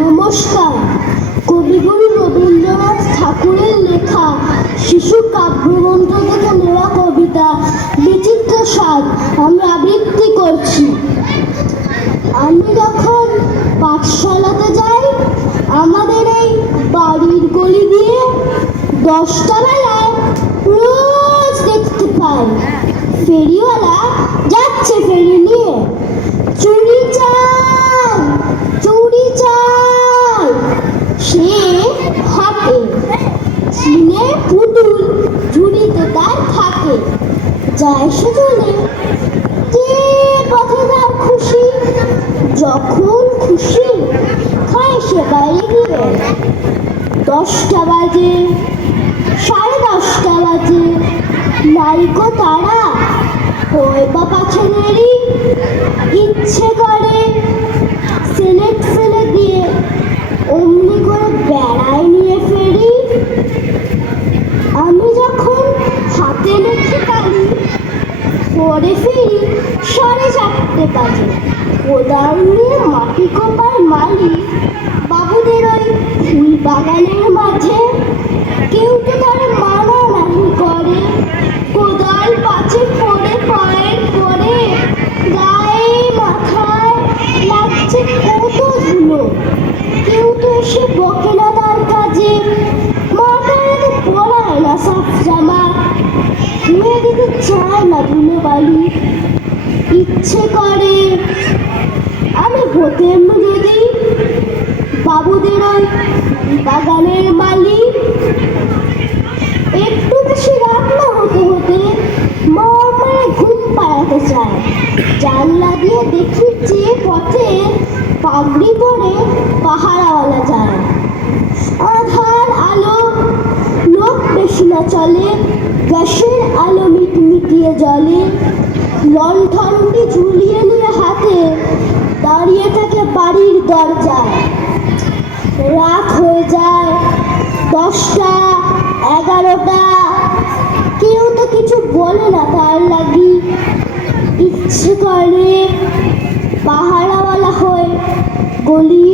নমস্কার। কবিগুরু রবীন্দ্রনাথ ঠাকুরের লেখা শিশু কাব্যগ্রন্থ থেকে নেওয়া কবিতা বিচিত্র স্বাদ, আমরা আবৃত্তি করছি। আমি যখন পাঠশালাতে যাই, আমাদের এই বাড়ির গলি দিয়ে দশটা বেলায় রোজ দেখতে পাই। ফেরিওয়ালা যাচ্ছে ফেরি নিয়ে। চুরি চাই চুরি চাই সে হাতে চিনে পুতুল ঝুড়িতে তার থাকে। যায় সে চলে যে পথে তার খুশি? যখন খুশি খায় সে বাইরে গিয়ে। দশটা বাজে, সাড়ে দশটা বাজে। নাইকো তারা ওই বা পাছে দেরি ইচ্ছে করে। সিলেট ফেলে দিয়ে অমনি করে বেড়ায় পরে ফিরি সরে চারটে বাজে। কোদাল নিয়ে মাটি কোপার মালি বাবুদের ওই ফুল বাগানের মাঝে। কেউ তো তার মানা নাহি করে? কোদাল পাচে পড়ে, পায়ের পরে। গায়ে, মাথায় লাগছে কত ধুলো। কেউ তো এসে বকে না তার কাজে। মাথায় পড়ায় না সাফ জামা। ধুয়ে ইচ্ছে করে। আমি হতেম যদি বাবুদের ওই বাগানের মালিক। একটু বেশি রাত না হতে হতে মা ঘুম পাড়াতে চায়। জানলা দিয়ে দেখি যে পথে পাগড়ি পরে পাহারাওয়ালা যায়। আধার আলো, লোক বেশি না চলে, গ্যাসের আলো মিট মিটিয়ে জলে লণ্ঠনটি ঝুলিয়ে নিয়ে হাতে দাঁড়িয়ে থাকে দরজায় রাত হয়ে যায়, দশটা, এগারোটা। কেউ তো কিছু বলে না তার লাগি। ইচ্ছে করে পাহারাওয়ালা হয়ে গলির